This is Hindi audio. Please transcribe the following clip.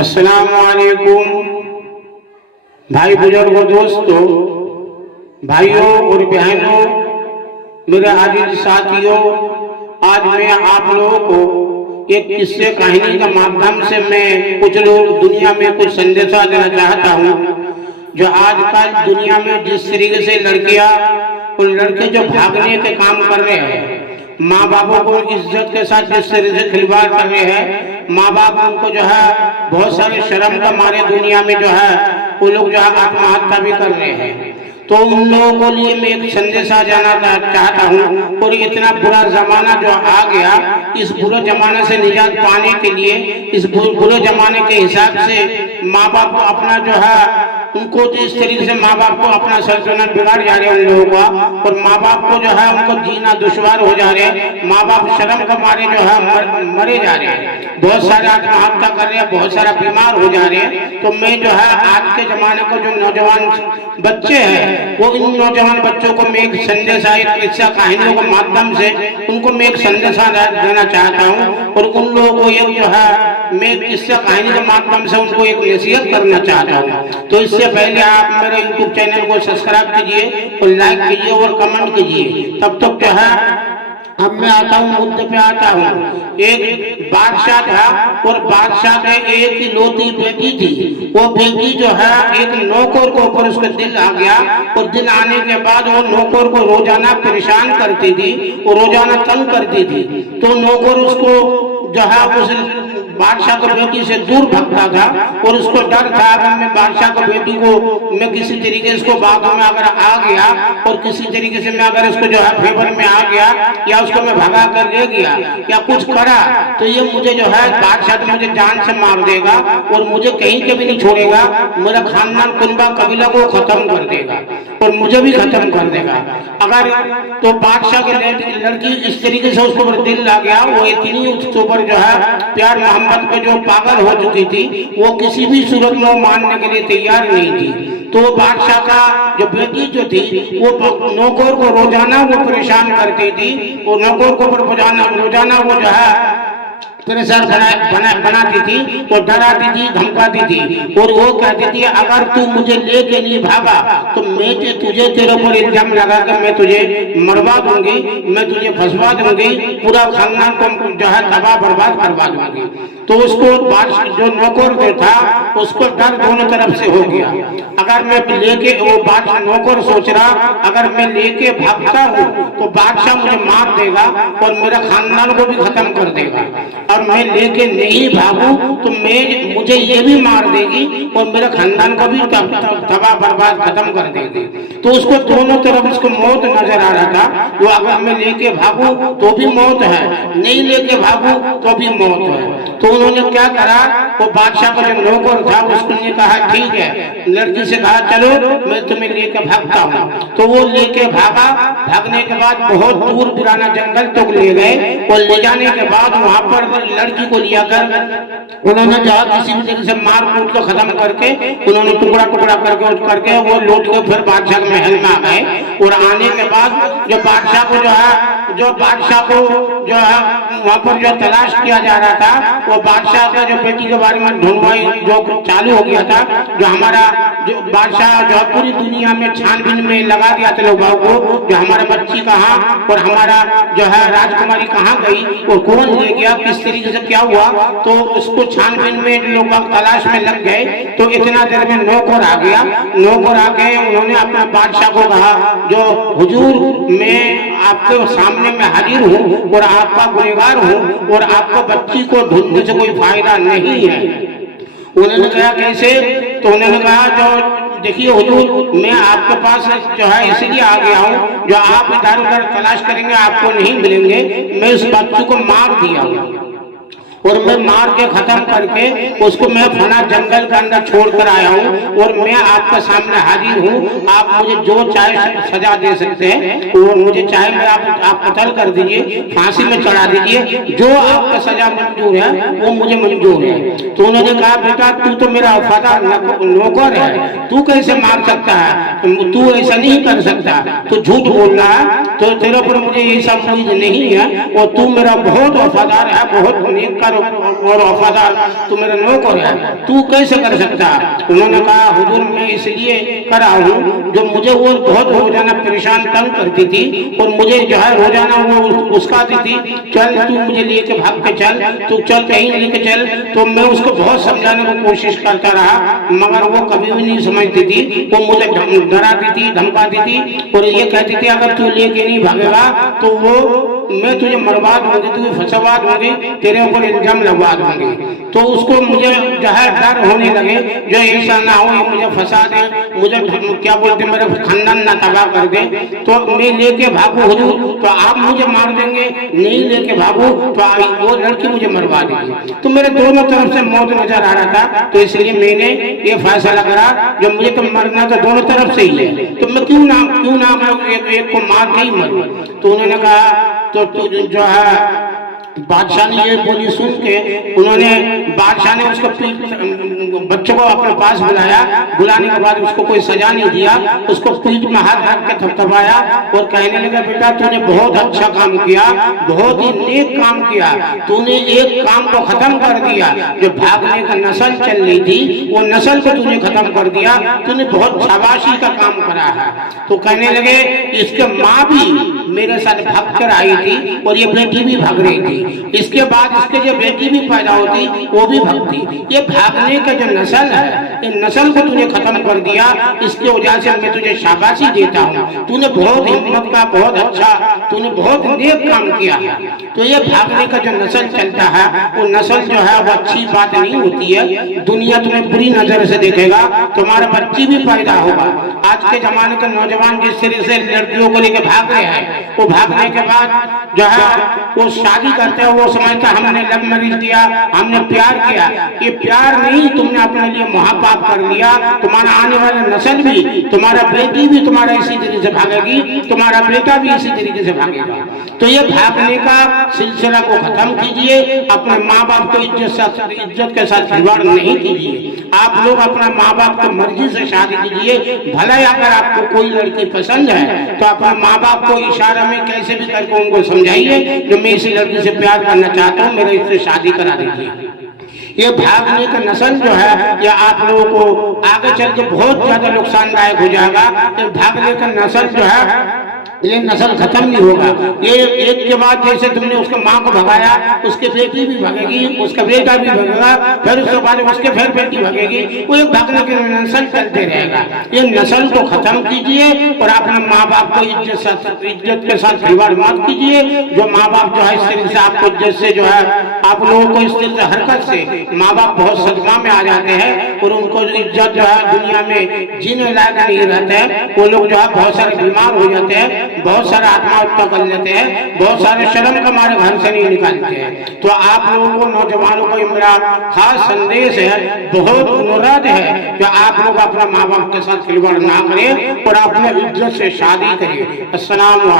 अस्सलाम वालेकुम भाई बुजुर्गों, दोस्तों, भाइयों और बहनों, मेरे आजिज साथियों, आज मैं आप लोगों को एक किस्से कहानी के माध्यम से मैं कुछ लोग दुनिया में कुछ संदेशा देना चाहता हूँ। जो आजकल दुनिया में जिस तरीके से लड़कियां और लड़के जो भागने के काम कर रहे हैं, माँ बापों को इज्जत के साथ जिस तरह से खिलवाड़ कर रहे हैं, माँ बाप उनको जो है बहुत सारे शर्म का मारे दुनिया में जो है वो लोग जो है आत्महत्या भी कर रहे हैं। तो उन लोगों को लिए मैं एक संदेशा जाना चाहता हूँ। और इतना बुरा जमाना जो आ गया, इस बुरे जमाने से निजात पाने के लिए, इस बुरे जमाने के हिसाब से माँ बाप को अपना जो है उनको जिस तरीके से माँ बाप को अपना सल्तनत बिगाड़ जा रहे हैं उन लोगों का, और माँ बाप को जो है उनको जीना दुश्वार हो जा रहे हैं। माँ बाप शर्म के मारे जो है मरे जा रहे हैं, बहुत सारे आत्महत्या कर रहे हैं, बहुत सारा बीमार हो जा रहे हैं। तो मैं जो है आज के जमाने को जो नौजवान बच्चे हैं, वो इन नौजवान बच्चों को मैं एक संदेशा, एक किस्सा कहानियों के माध्यम से उनको मैं एक संदेशा देना चाहता हूँ। और उन लोगों को एक जो है मैं किस्सा कहानी के माध्यम से उनको एक नसीहत करना चाहता हूँ। तो इससे पहले आप मेरे YouTube चैनल को सब्सक्राइब कीजिए और लाइक कीजिए और कमेंट कीजिए। तब तक जो है अब मैं आता हूँ, मुद्दे पे आता हूँ। एक बादशाह था और बादशाह के एक ही लौती बेटी थी। वो बेटी जो है एक नौकर को ऊपर उसका दिल आ गया, और दिल आने के बाद वो नौकर को रोजाना परेशान करती थी और रोजाना तंग करती थी। तो नौकर उसको जो है उस बादशाह को बेटी से दूर भागता था, और उसको डर था अगर मैं बादशाह को बेटी को मैं किसी तरीके से इसको बातों में अगर आ गया और किसी तरीके से मैं अगर इसको जो है फेवर में आ गया या उसको मैं भगा कर ले गया या कुछ करा, तो ये मुझे जो है बादशाह तो मुझे जान से मार देगा और मुझे कहीं के भी नहीं छोड़ेगा, मेरा खानदान कुनबा कबीला को खत्म कर देगा और मुझे भी खत्म कर देगा। अगर तो बादशाह की लड़की इस तरीके से उसके ऊपर दिल आ गया, वो इतनी उसके ऊपर जो है प्यार मोहब्बत पे जो पागल हो चुकी थी, वो किसी भी सूरत में मानने के लिए तैयार नहीं थी। तो बादशाह का जो बेटी जो थी वो नौकर को रोजाना वो परेशान करती थी, और नौकर को रोजाना वो जो है परेशान बनाती थी और डराती थी, धमकाती थी। और वो कहती थी अगर तू मुझे लेके नहीं भागा तो मैं तुझे तेरे पर इल्जाम लगा कर मैं तुझे मरवा दूंगी, मैं तुझे फंसवा दूंगी, पूरा खानदान को जो है तबाह बर्बाद करवा दूंगी। तो उसको जो नौकर जो था उसको डर दोनों तरफ से हो गया। अगर मैं लेके वो बादशाह नौकर सोच रहा अगर मैं लेके भागता हूँ तो बादशाह मुझे मार देगा और मेरा खानदान को भी खत्म कर देगा, और मैं लेके नहीं भागूं तो मुझे ये भी मार देगी और मेरे खानदान को भी तबाह बर्बाद खत्म कर देगी। तो उसको दोनों तरफ उसको मौत नजर आ रहा था। वो अगर मैं लेके भागूं तो भी मौत है, नहीं लेके भागूं तो भी मौत है। तो उन्होंने क्या करा, वो बादशाह का जो नौकर था उसने कहा ठीक है, लड़की से कहा चलो मैं तुम्हें लेके भागता हूँ। तो वो लेके भागा। भागने के बाद बहुत दूर पुराना जंगल तक ले गए, और ले जाने के बाद वहां पर लड़की को लिया कर उन्होंने जहाँ किसी भी तरीके से मार कूट को खत्म करके उन्होंने टुकड़ा टुकड़ा करके वो लौट के फिर बादशाह के महल में आ गए। और आने के बाद जो बादशाह को जो है वहाँ पर जो तलाश किया जा रहा था, वो बादशाह का जो बेटी के बारे में ढूंढवाई जो चालू हो गया था, जो हमारा जो बादशाह जो पूरी दुनिया में छानबीन में लगा दिया था लोगों को, जो हमारा बच्ची कहाँ और हमारा जो है राजकुमारी कहाँ गई और कौन ले गया, किस तरीके से क्या हुआ। तो उसको छानबीन में लोग तलाश में लग गए। तो इतना देर में नौकर आ गया। नौकर आ गए, उन्होंने अपना बादशाह को कहा जो हुजूर मैं आपके सामने में हाजिर हूँ और आपका गुनहगार हूँ और आपको बच्ची को ढूंढने से कोई फायदा नहीं है। उन्होंने कहा कैसे, तो उन्होंने कहा जो देखिए हुजूर मैं आपके पास जो है इसलिए आ गया हूँ, जो आप इधर उधर तलाश करेंगे आपको नहीं मिलेंगे। मैं उस बच्ची को मार दिया हूँ और मैं मार के खत्म करके उसको मैं फना जंगल के अंदर छोड़कर आया हूँ, और मैं आपके सामने हाजिर हूँ। आप मुझे जो चाहे सजा दे सकते हैं, और मुझे चाहे मैं आप कत्ल कर दीजिए, फांसी में चढ़ा दीजिए, जो आपका सजा मंजूर है वो मुझे मंजूर है। तो उन्होंने कहा बेटा तू तो मेरा वफादार नौकर है, तू कैसे मार सकता है, तू ऐसा नहीं कर सकता, तू झूठ बोल रहा है, तो तेरे पर मुझे ये सब उम्मीद नहीं है, और तू मेरा बहुत वफादार है, बहुत नेक नौकर और वफादार तू मेरा नौकर है, तू कैसे कर सकता? उन्होंने कहा हुजूर मैं इसलिए करा हूँ, जो मुझे वो बहुत रोजाना परेशान तंग करती थी और मुझे जो है रोजाना वो उस्काती थी, चल तू मुझे लेके भाग के चल, तू चल कहीं लेके चल। तो मैं उसको बहुत समझाने की कोशिश करता रहा, मगर वो कभी भी नहीं समझती थी। वो मुझे डराती थी, धमकाती थी और ये कहती थी अगर तू लेके नहीं भागेगा तो वो मैं तुझे मरवा दूंगी, तुझे फंसवा दूंगी, तेरे ऊपर इल्जाम लगवा दूंगी। तो उसको मुझे जो है डर होने लगे, जो ऐसा ना हो ये मुझे फंसा दे, मुझे क्या बोलते मेरे खानदान ना तबाह कर दे। तो मैं लेके भागू हुजूर तो आप मुझे मार देंगे, नहीं लेके भागू तो वो लड़की मुझे मरवा देगी। तो मेरे दोनों तरफ से मौत नजर आ रहा था, तो इसलिए मैंने ये फैसला करा जब मुझे तो मरना तो दोनों तरफ से ही है, तो मैं क्यों ना मैं एक को मार के ही मरूं। तो उन्होंने कहा तो जो है बादशाह ने ये बोली सुन के, उन्होंने बादशाह ने उसको बच्चों को अपने पास बुलाया। बुलाने के बाद उसको कोई सजा नहीं दिया, उसको पीठ में हाथ रख के थपथपाया और कहने लगा बेटा तूने बहुत अच्छा काम किया, बहुत ही नेक काम किया, तूने एक काम को खत्म कर दिया, जो भागने का नस्ल चल रही थी वो नस्ल को तूने खत्म कर दिया, तूने बहुत शाबाशी का काम करा है। तो कहने लगे इसके माँ भी मेरे साथ भाग कर आई थी और ये बेटी भी भाग रही थी, इसके बाद इसके जो बेटी भी पैदा होती वो भी भागती। ये भागने का जो नस्ल है, ये नस्ल को तूने खत्म कर दिया, इसके वजह से मैं तुझे शाबाशी देता हूँ, तूने बहुत हिम्मत का, बहुत अच्छा, तूने बहुत नेक काम किया है। तो ये भागने का जो नस्ल चलता है वो नस्ल जो है वो अच्छी बात नहीं होती है, दुनिया तुम्हें बुरी नजर से देखेगा, तुम्हारा बच्ची भी पैदा होगा। आज के जमाने के नौजवान जिस तरह से लड़कियों को लेकर भाग रहे हैं, वो भागने के बाद जो है वो शादी करते हैं, वो समझता हमने लव मैरिज किया, हमने प्यार किया। ये प्यार नहीं, तुमने अपने लिए महापाप कर लिया। तुम्हारा आने वाला नस्ल भी, तुम्हारा बेटी भी तुम्हारा इसी तरीके से भागेगी, तुम्हारा बेटा भी इसी तरीके से भागेगा। तो ये भागने का सिलसिला को खत्म कीजिए, अपने माँ बाप को इज्जत के साथ खिलवाड़ नहीं कीजिए। आप लोग अपना माँ बाप की मर्जी से शादी कीजिए। भला अगर आपको कोई लड़की पसंद है तो अपने माँ बाप को इशारा में कैसे भी करके उनको समझाइए जो मैं इसी लड़की से प्यार करना चाहता हूँ, मेरे इससे शादी करा दीजिए। ये भागने का नस्ल जो है या आप लोगों को आगे चल के बहुत ज्यादा नुकसानदायक हो जाएगा। ये भागने का नस्ल जो है ये नस्ल खत्म नहीं होगा। ये एक के बाद जैसे तुमने उसके माँ को भगाया, उसके बेटी भी भागेगी, उसका बेटा भी भागेगा, फिर उसके बाद उसके फिर बेटी भागेगी, वो एक भागने के नस्ल चलते रहेगा। ये नस्ल को खत्म कीजिए और अपने माँ बाप को इज्जत के साथ खिलवाड़ मत कीजिए। जो माँ बाप जो है इस तरह से आपको इज्जत से जो है आप लोगों को इस तरह से हरकत से माँ बाप बहुत सदमा में आ जाते हैं और उनको इज्जत जो है दुनिया में जीने लायक नहीं रहते हैं। वो लोग जो है बहुत सारे बीमार हो जाते हैं, बहुत सारे आत्महत्या कर लेते हैं, बहुत सारे शर्म का मारे घर से नहीं निकालते हैं। तो आप लोगों को नौजवानों को मेरा खास संदेश है, बहुत अनुरोध है कि आप लोग अपना माँ बाप के साथ खिलवाड़ ना करें और अपने इज्जत से शादी करें। अस्सलाम वालेकुम।